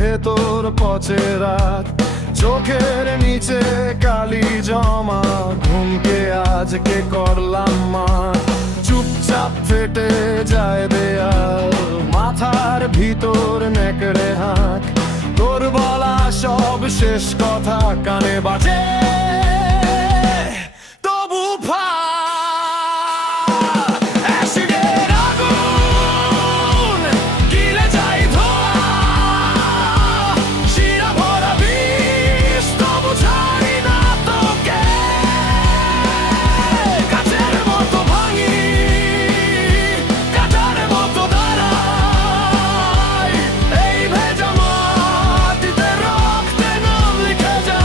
ভেতর পচে রাত, চোখের নিচে কালি জমা, ঘুমকে আজকে করলাম মা। চুপচাপ ফেটে যায় দেয়াল, মাথার ভিতর নেকড়ে হাঁক, তোর বলা সব শেষ কথা কানে বাজে তবু অ্যাসিডের আগুন গিলে যায় ধোঁয়া, শিরা ভরা বিষ তবু ছাড়ি না তোকে। কাচের মতো ভাঙি, কাঁটার মতো দাঁড়াই, এই ভেজা মাটিতে রক্তে নাম লিখে যায়।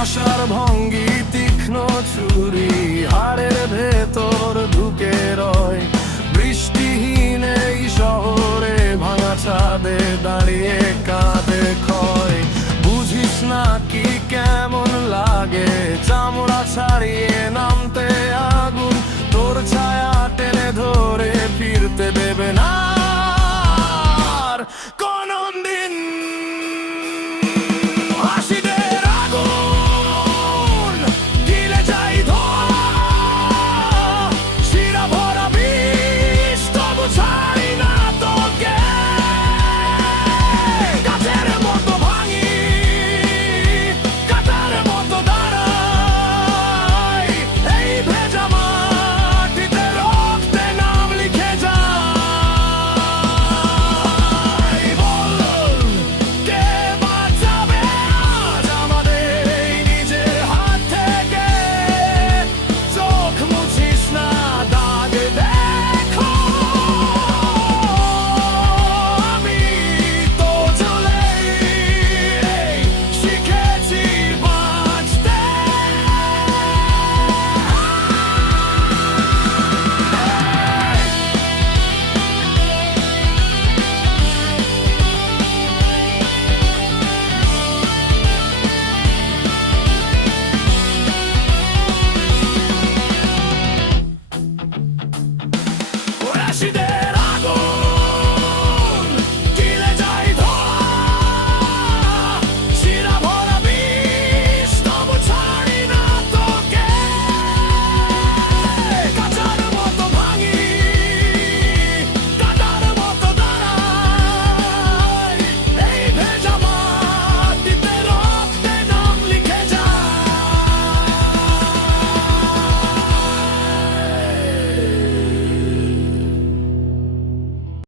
আশার ভঙ্গি তীক্ষ্ণ ছুরি, হাড়ের ভেতর ঢুকে রয়। বৃষ্টিহীন এই শহরে ভাঙা ছাদে দাঁড়িয়ে কাঁদে ক্ষয়। বুঝিস না কি কেমন লাগে চামড়া ছাড়িয়ে নামতে আগুন, তোর ছায়া টেনে ধরে ফিরতে দেবে না।